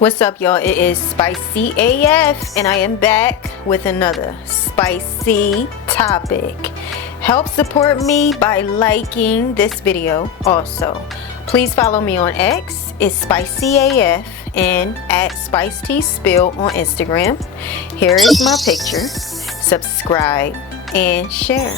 What's up, y'all? It is Spicy AF and I am back with another spicy topic. Help support me by liking this video. Also, please follow me on X. It's Spicy AF and at SpiceTSpill on Instagram. Here is my picture. Subscribe and share.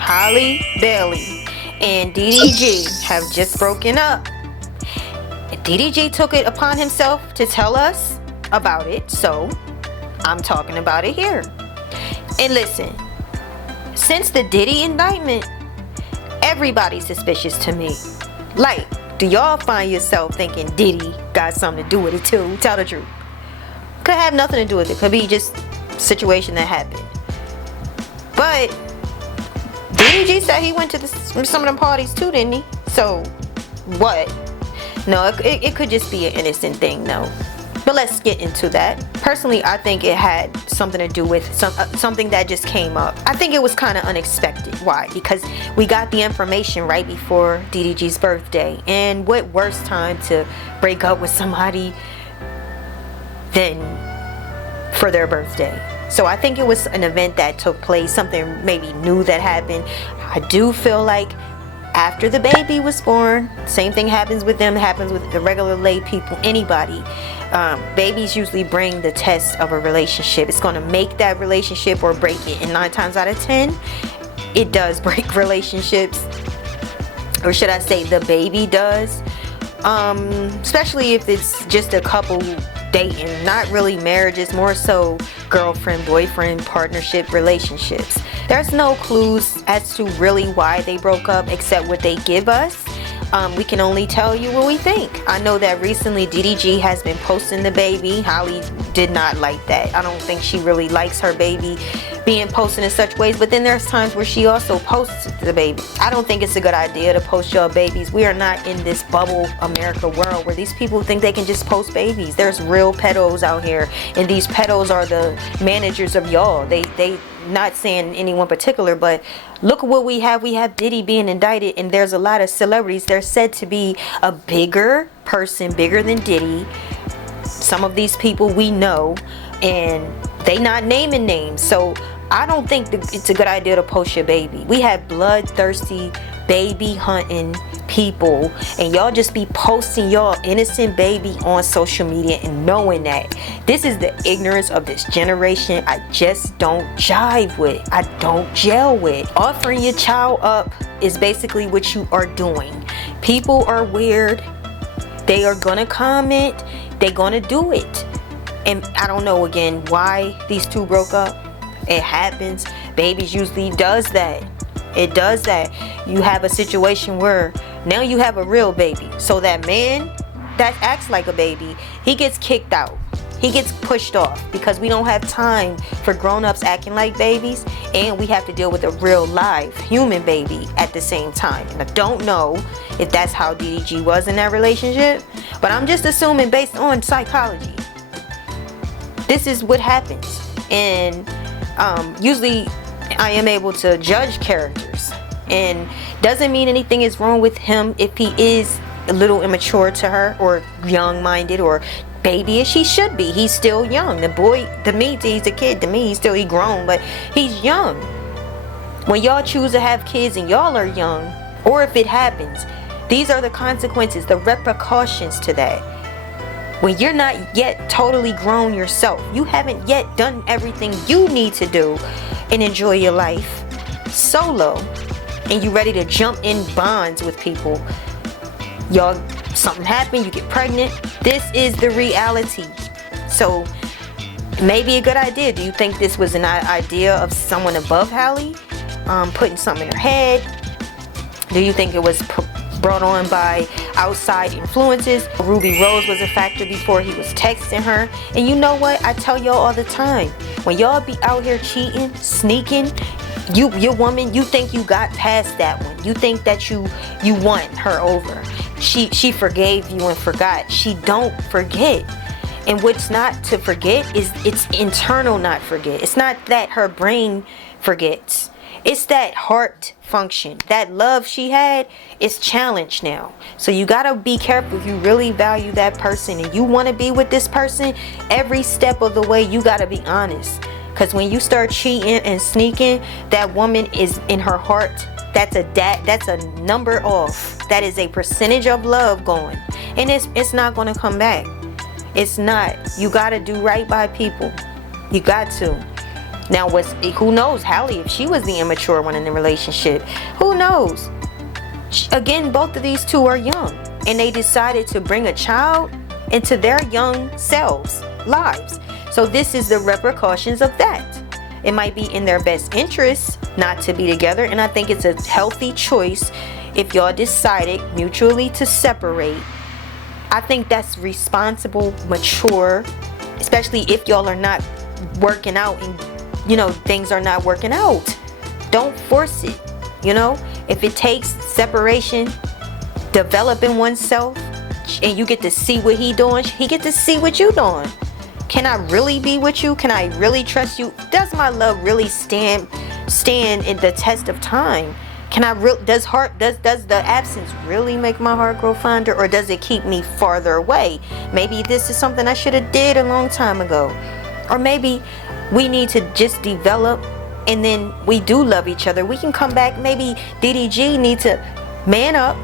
Halle, Bailey and DDG have just broken up. DDG took it upon himself to tell us about it, so I'm talking about it here. And listen, since the Diddy indictment, everybody's suspicious to me. Like, do y'all find yourself thinking Diddy got something to do with it too? Tell the truth. Could have nothing to do with it. Could be just a situation that happened. But DDG said he went to some of them parties too, didn't he? So what? No, it could just be an innocent thing, though. But let's get into that. Personally, I think it had something to do with something that just came up. I think it was kind of unexpected. Why? Because we got the information right before DDG's birthday. And what worse time to break up with somebody than for their birthday? So I think it was an event that took place, something maybe new that happened. I do feel like after the baby was born, same thing happens with them, happens with the regular lay people, anybody. Babies usually bring the test of a relationship. It's going to make that relationship or break it. And 9 times out of 10, it does break relationships. Or should I say the baby does. Especially if it's just a couple dating, not really marriages, more so girlfriend, boyfriend, partnership relationships. There's no clues as to really why they broke up except what they give us. We can only tell you what we think. I know that recently DDG has been posting the baby. Halle did not like that. I don't think she really likes her baby being posted in such ways, but then there's times where she also posts the baby. I don't think it's a good idea to post your babies. We are not in this bubble America world where these people think they can just post babies. There's real pedos out here, and these pedos are the managers of y'all. They not saying anyone particular, but look at what we have. We have Diddy being indicted, and there's a lot of celebrities. They're said to be a bigger person, bigger than Diddy. Some of these people we know, and they not naming names. So I don't think it's a good idea to post your baby. We have bloodthirsty baby hunting people, and y'all just be posting y'all innocent baby on social media and knowing that. This is the ignorance of this generation. I just don't jive with. I don't gel with. Offering your child up is basically what you are doing. People are weird. They are gonna comment. They're gonna do it. And I don't know again why these two broke up. It happens. Babies usually does that. It does that. You have a situation where now you have a real baby. So that man that acts like a baby, he gets kicked out. He gets pushed off because we don't have time for grown-ups acting like babies, and we have to deal with a real live human baby at the same time. And I don't know if that's how DDG was in that relationship, but I'm just assuming based on psychology. This is what happens. And usually I am able to judge characters, and doesn't mean anything is wrong with him if he is a little immature to her or young-minded or babyish. He should be. He's still young. The boy, to me, he's a kid. To me, he grown, but he's young. When y'all choose to have kids and y'all are young, or if it happens, these are the consequences, the repercussions to that. When you're not yet totally grown yourself, you haven't yet done everything you need to do and enjoy your life solo, and you ready to jump in bonds with people. Y'all, something happened, you get pregnant. This is the reality. So maybe a good idea. Do you think this was an idea of someone above Halle putting something in her head? Do you think it was brought on by outside influences? Ruby Rose was a factor before he was texting her. And you know what? I tell y'all all the time, when y'all be out here cheating, sneaking, your woman, you think you got past that one. You think that you won her over. She forgave you and forgot. She don't forget. And what's not to forget is it's internal not forget. It's not that her brain forgets. It's that heart function. That love she had is challenged now. So you gotta be careful. If you really value that person and you want to be with this person, every step of the way you gotta be honest. Because when you start cheating and sneaking, that woman is in her heart. That's a number off. That is a percentage of love going, and it's not gonna come back. It's not. You gotta do right by people. You got to. Now, who knows? Halle, if she was the immature one in the relationship, who knows? Again, both of these two are young, and they decided to bring a child into their young selves' lives. So this is the repercussions of that. It might be in their best interest not to be together, and I think it's a healthy choice if y'all decided mutually to separate. I think that's responsible, mature, especially if y'all are not working out and things are not working out. Don't force it. If it takes separation, developing oneself, and you get to see what he doing, he get to see what you doing. Can I really be with you? Can I really trust you? Does my love really stand in the test of time? Does the absence really make my heart grow fonder, or does it keep me farther away? Maybe this is something I should have did a long time ago. Or maybe we need to just develop, and then we do love each other. We can come back. Maybe DDG need to man up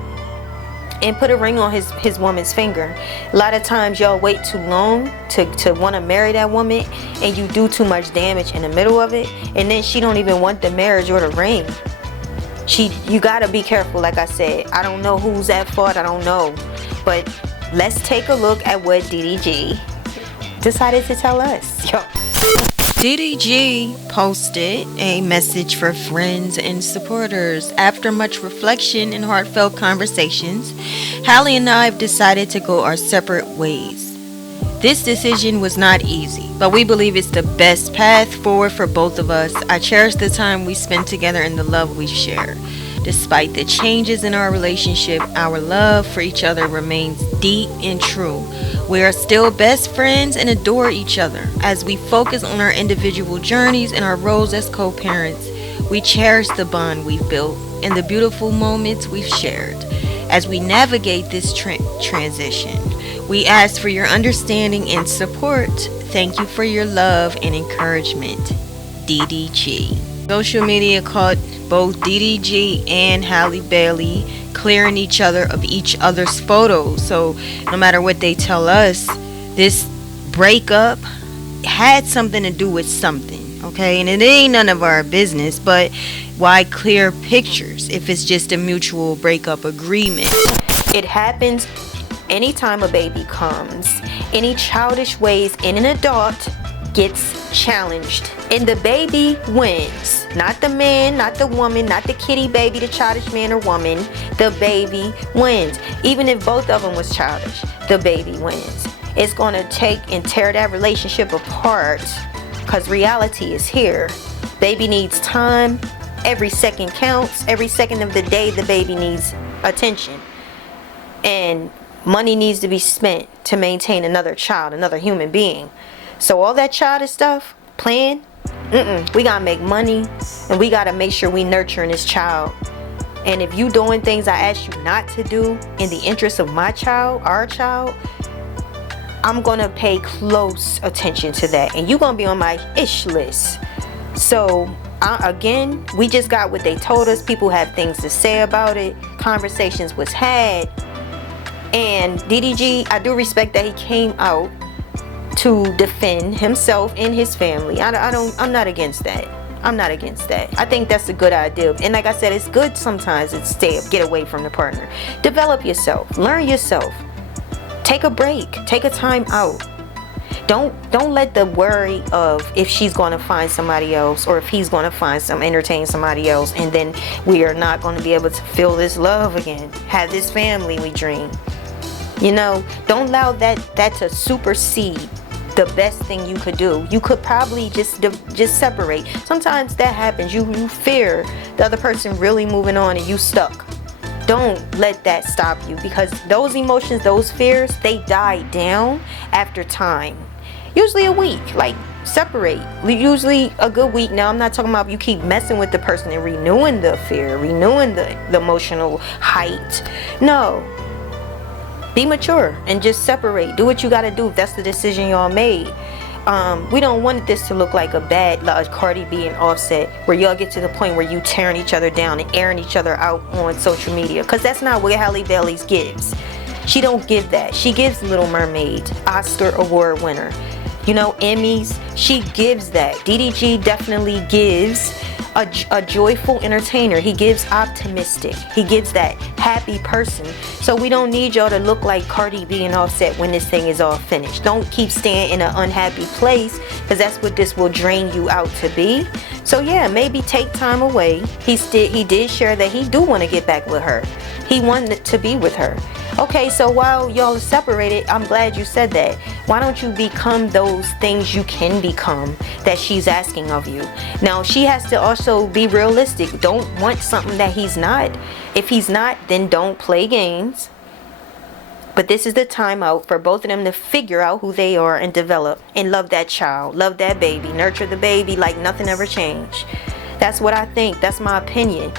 and put a ring on his woman's finger. A lot of times y'all wait too long to want to marry that woman, and you do too much damage in the middle of it, and then she don't even want the marriage or the ring. You gotta be careful. Like I said, I don't know who's at fault. I don't know, but let's take a look at what DDG decided to tell us. Yo. DDG posted a message for friends and supporters. After much reflection and heartfelt conversations, Halle and I have decided to go our separate ways. This decision was not easy, but we believe it's the best path forward for both of us. I cherish the time we spent together and the love we share. Despite the changes in our relationship, our love for each other remains deep and true. We are still best friends and adore each other. As we focus on our individual journeys and our roles as co-parents, we cherish the bond we've built and the beautiful moments we've shared. As we navigate this transition, we ask for your understanding and support. Thank you for your love and encouragement. DDG. Social media caught both DDG and Halle Bailey clearing each other of each other's photos. So no matter what they tell us, this breakup had something to do with something, okay? And it ain't none of our business, but why clear pictures if it's just a mutual breakup agreement? It happens anytime a baby comes. Any childish ways in an adult gets challenged, and the baby wins. Not the man, not the woman, not the kitty baby, the childish man or woman. The baby wins. Even if both of them was childish, the baby wins. It's going to take and tear that relationship apart, because reality is here. Baby needs time. Every second counts. Every second of the day, the baby needs attention, and money needs to be spent to maintain another child, another human being. So all that childish stuff, playing, we gotta make money, and we gotta make sure we nurturing this child. And if you doing things I asked you not to do in the interest of my child, our child, I'm gonna pay close attention to that, and you gonna be on my ish list. So again, we just got what they told us. People have things to say about it. Conversations was had, and DDG, I do respect that he came out to defend himself and his family. I'm not against that. I'm not against that. I think that's a good idea. And like I said, it's good sometimes to get away from the partner. Develop yourself. Learn yourself. Take a break. Take a time out. Don't let the worry of if she's going to find somebody else, or if he's going to entertain somebody else, and then we are not going to be able to feel this love again, have this family we dream. Don't allow that to supersede the best thing you could do. You could probably just separate. Sometimes that happens. You fear the other person really moving on and you stuck. Don't let that stop you, because those emotions, those fears, they die down after time. Usually a week. Like separate. Usually a good week. Now I'm not talking about you keep messing with the person and renewing the affair, renewing the emotional height. No, be mature and just separate. Do what you got to do if that's the decision y'all made. We don't want this to look like a bad Cardi B and Offset, where y'all get to the point where you tearing each other down and airing each other out on social media, because that's not what Halle Bailey's gives. She don't give that. She gives Little Mermaid, Oscar award winner, you know, Emmys. She gives that. DDG definitely gives a joyful entertainer. He gives optimistic. He gives that happy person. So we don't need y'all to look like Cardi B and Offset when this thing is all finished. Don't keep staying in an unhappy place, because that's what this will drain you out to be. So yeah, maybe take time away. He did share that he do want to get back with her. He wanted to be with her. Okay, so while y'all are separated, I'm glad you said that. Why don't you become those things you can become that she's asking of you? Now, she has to also be realistic. Don't want something that he's not. If he's not, then don't play games. But this is the time out for both of them to figure out who they are and develop and love that child, love that baby, nurture the baby like nothing ever changed. That's what I think. That's my opinion.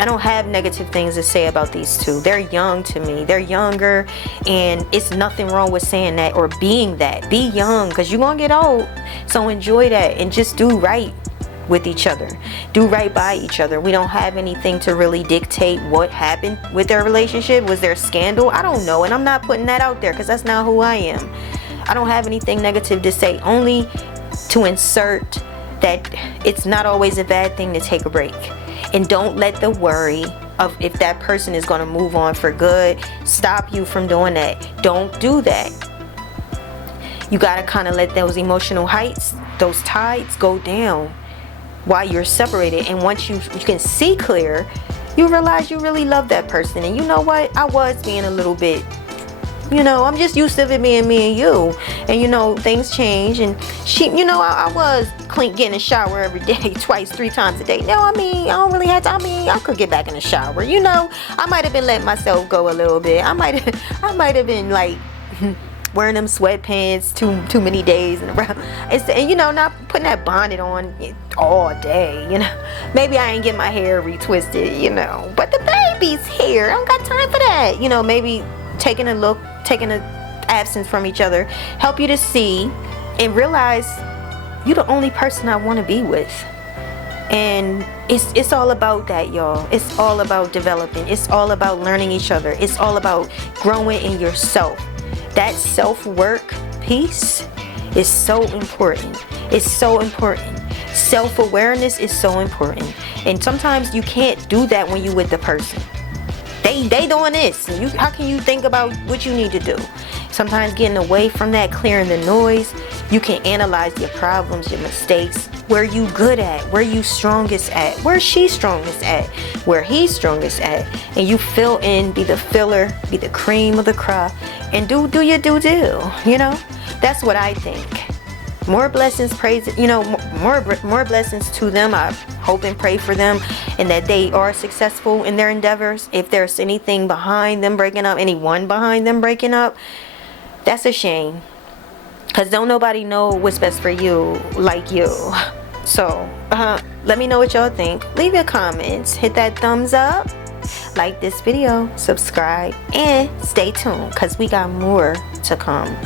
I don't have negative things to say about these two. They're young to me. They're younger, and it's nothing wrong with saying that or being that. Be young, because you're going to get old. So enjoy that and just do right with each other. Do right by each other. We don't have anything to really dictate what happened with their relationship. Was there a scandal? I don't know, and I'm not putting that out there because that's not who I am. I don't have anything negative to say, only to insert that it's not always a bad thing to take a break. And don't let the worry of if that person is going to move on for good stop you from doing that. Don't do that. You got to kind of let those emotional heights, those tides go down while you're separated. And once you can see clear, you realize you really love that person. And you know what? I was being a little bit, you know, I'm just used to it being me and you. And, you know, things change. And she, you know, I was getting a shower every day, twice, 3 times a day. No, I mean, I don't really have to. I mean, I could get back in the shower. You know, I might have been letting myself go a little bit. I might have been like wearing them sweatpants too many days in a row. And, you know, not putting that bonnet on all day, you know. Maybe I ain't get my hair retwisted, you know. But the baby's here. I don't got time for that. You know, maybe taking an absence from each other help you to see and realize you're the only person I want to be with. And it's all about that, y'all. It's all about developing. It's all about learning each other. It's all about growing in yourself. That self-work piece is so important. It's so important. Self-awareness is so important. And sometimes you can't do that when you're with the person. They doing this. How can you think about what you need to do? Sometimes getting away from that, clearing the noise, you can analyze your problems, your mistakes, where you good at, where you strongest at, where she's strongest at, where he's strongest at, and you fill in, be the filler, be the cream of the crop, and do your do, you know? That's what I think. More blessings, praise, you know, more blessings to them. I hope and pray for them and that they are successful in their endeavors. If there's anything behind them breaking up, anyone behind them breaking up, that's a shame. Because don't nobody know what's best for you like you. So, let me know what y'all think. Leave your comments. Hit that thumbs up. Like this video. Subscribe. And stay tuned because we got more to come.